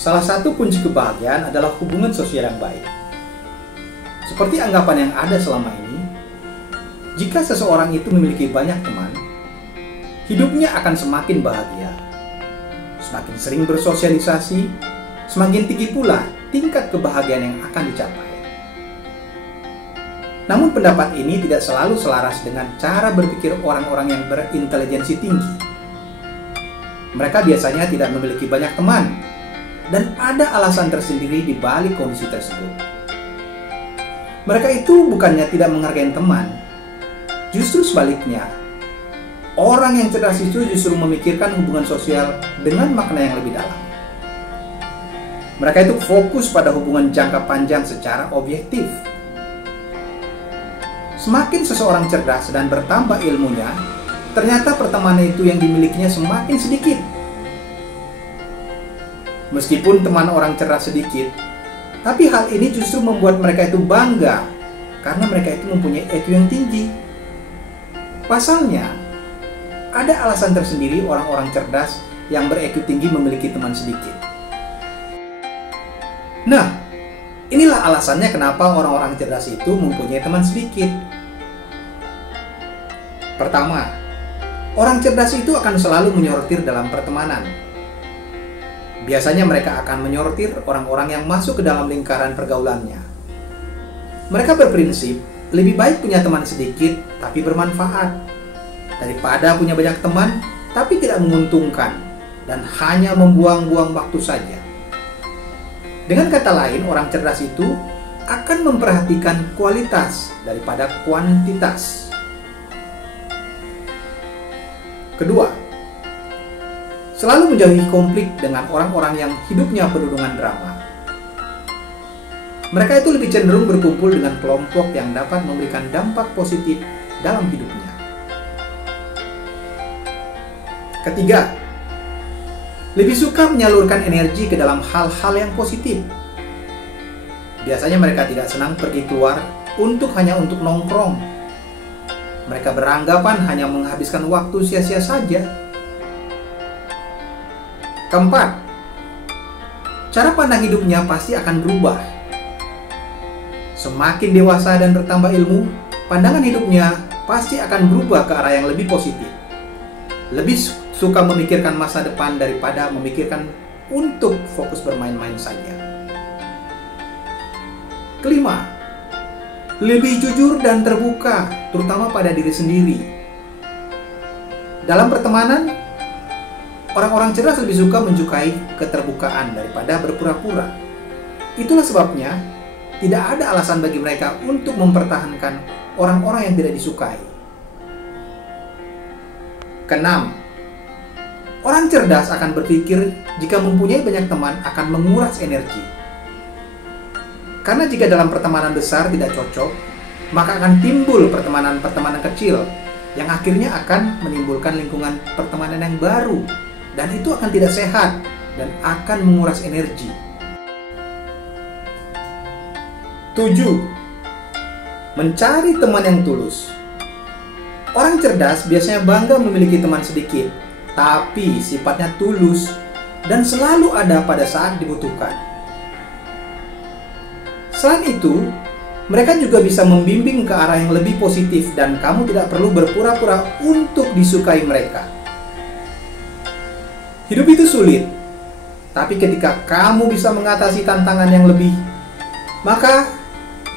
Salah satu kunci kebahagiaan adalah hubungan sosial yang baik. Seperti anggapan yang ada selama ini, jika seseorang itu memiliki banyak teman, hidupnya akan semakin bahagia. Semakin sering bersosialisasi, semakin tinggi pula tingkat kebahagiaan yang akan dicapai. Namun pendapat ini tidak selalu selaras dengan cara berpikir orang-orang yang berintelijensi tinggi. Mereka biasanya tidak memiliki banyak teman, dan ada alasan tersendiri di balik kondisi tersebut. Mereka itu bukannya tidak menghargai teman, justru sebaliknya. Orang yang cerdas itu justru memikirkan hubungan sosial dengan makna yang lebih dalam. Mereka itu fokus pada hubungan jangka panjang secara objektif. Semakin seseorang cerdas dan bertambah ilmunya, ternyata pertemanan itu yang dimilikinya semakin sedikit. Meskipun teman orang cerdas sedikit, tapi hal ini justru membuat mereka itu bangga karena mereka itu mempunyai IQ yang tinggi. Pasalnya, ada alasan tersendiri orang-orang cerdas yang ber-IQ tinggi memiliki teman sedikit. Nah, inilah alasannya kenapa orang-orang cerdas itu mempunyai teman sedikit. Pertama, orang cerdas itu akan selalu menyortir dalam pertemanan. Biasanya mereka akan menyortir orang-orang yang masuk ke dalam lingkaran pergaulannya. Mereka berprinsip, lebih baik punya teman sedikit tapi bermanfaat, daripada punya banyak teman tapi tidak menguntungkan dan hanya membuang-buang waktu saja. Dengan kata lain, orang cerdas itu akan memperhatikan kualitas daripada kuantitas. Kedua, selalu menjauhi konflik dengan orang-orang yang hidupnya penuh dengan drama. Mereka itu lebih cenderung berkumpul dengan kelompok yang dapat memberikan dampak positif dalam hidupnya. Ketiga, lebih suka menyalurkan energi ke dalam hal-hal yang positif. Biasanya mereka tidak senang pergi keluar hanya untuk nongkrong. Mereka beranggapan hanya menghabiskan waktu sia-sia saja. Keempat, cara pandang hidupnya pasti akan berubah. Semakin dewasa dan bertambah ilmu, pandangan hidupnya pasti akan berubah ke arah yang lebih positif. Lebih suka memikirkan masa depan daripada memikirkan untuk fokus bermain-main saja. Kelima, lebih jujur dan terbuka, terutama pada diri sendiri. Dalam pertemanan, orang-orang cerdas lebih suka menyukai keterbukaan daripada berpura-pura. Itulah sebabnya tidak ada alasan bagi mereka untuk mempertahankan orang-orang yang tidak disukai. Keenam, orang cerdas akan berpikir jika mempunyai banyak teman akan menguras energi. Karena jika dalam pertemanan besar tidak cocok, maka akan timbul pertemanan-pertemanan kecil yang akhirnya akan menimbulkan lingkungan pertemanan yang baru. Dan itu akan tidak sehat dan akan menguras energi. 7. Mencari teman yang tulus. Orang cerdas biasanya bangga memiliki teman sedikit, tapi sifatnya tulus dan selalu ada pada saat dibutuhkan. Selain itu, mereka juga bisa membimbing ke arah yang lebih positif dan kamu tidak perlu berpura-pura untuk disukai mereka. Hidup itu sulit, tapi ketika kamu bisa mengatasi tantangan yang lebih, maka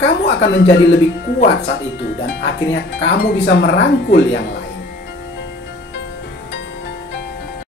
kamu akan menjadi lebih kuat saat itu dan akhirnya kamu bisa merangkul yang lain.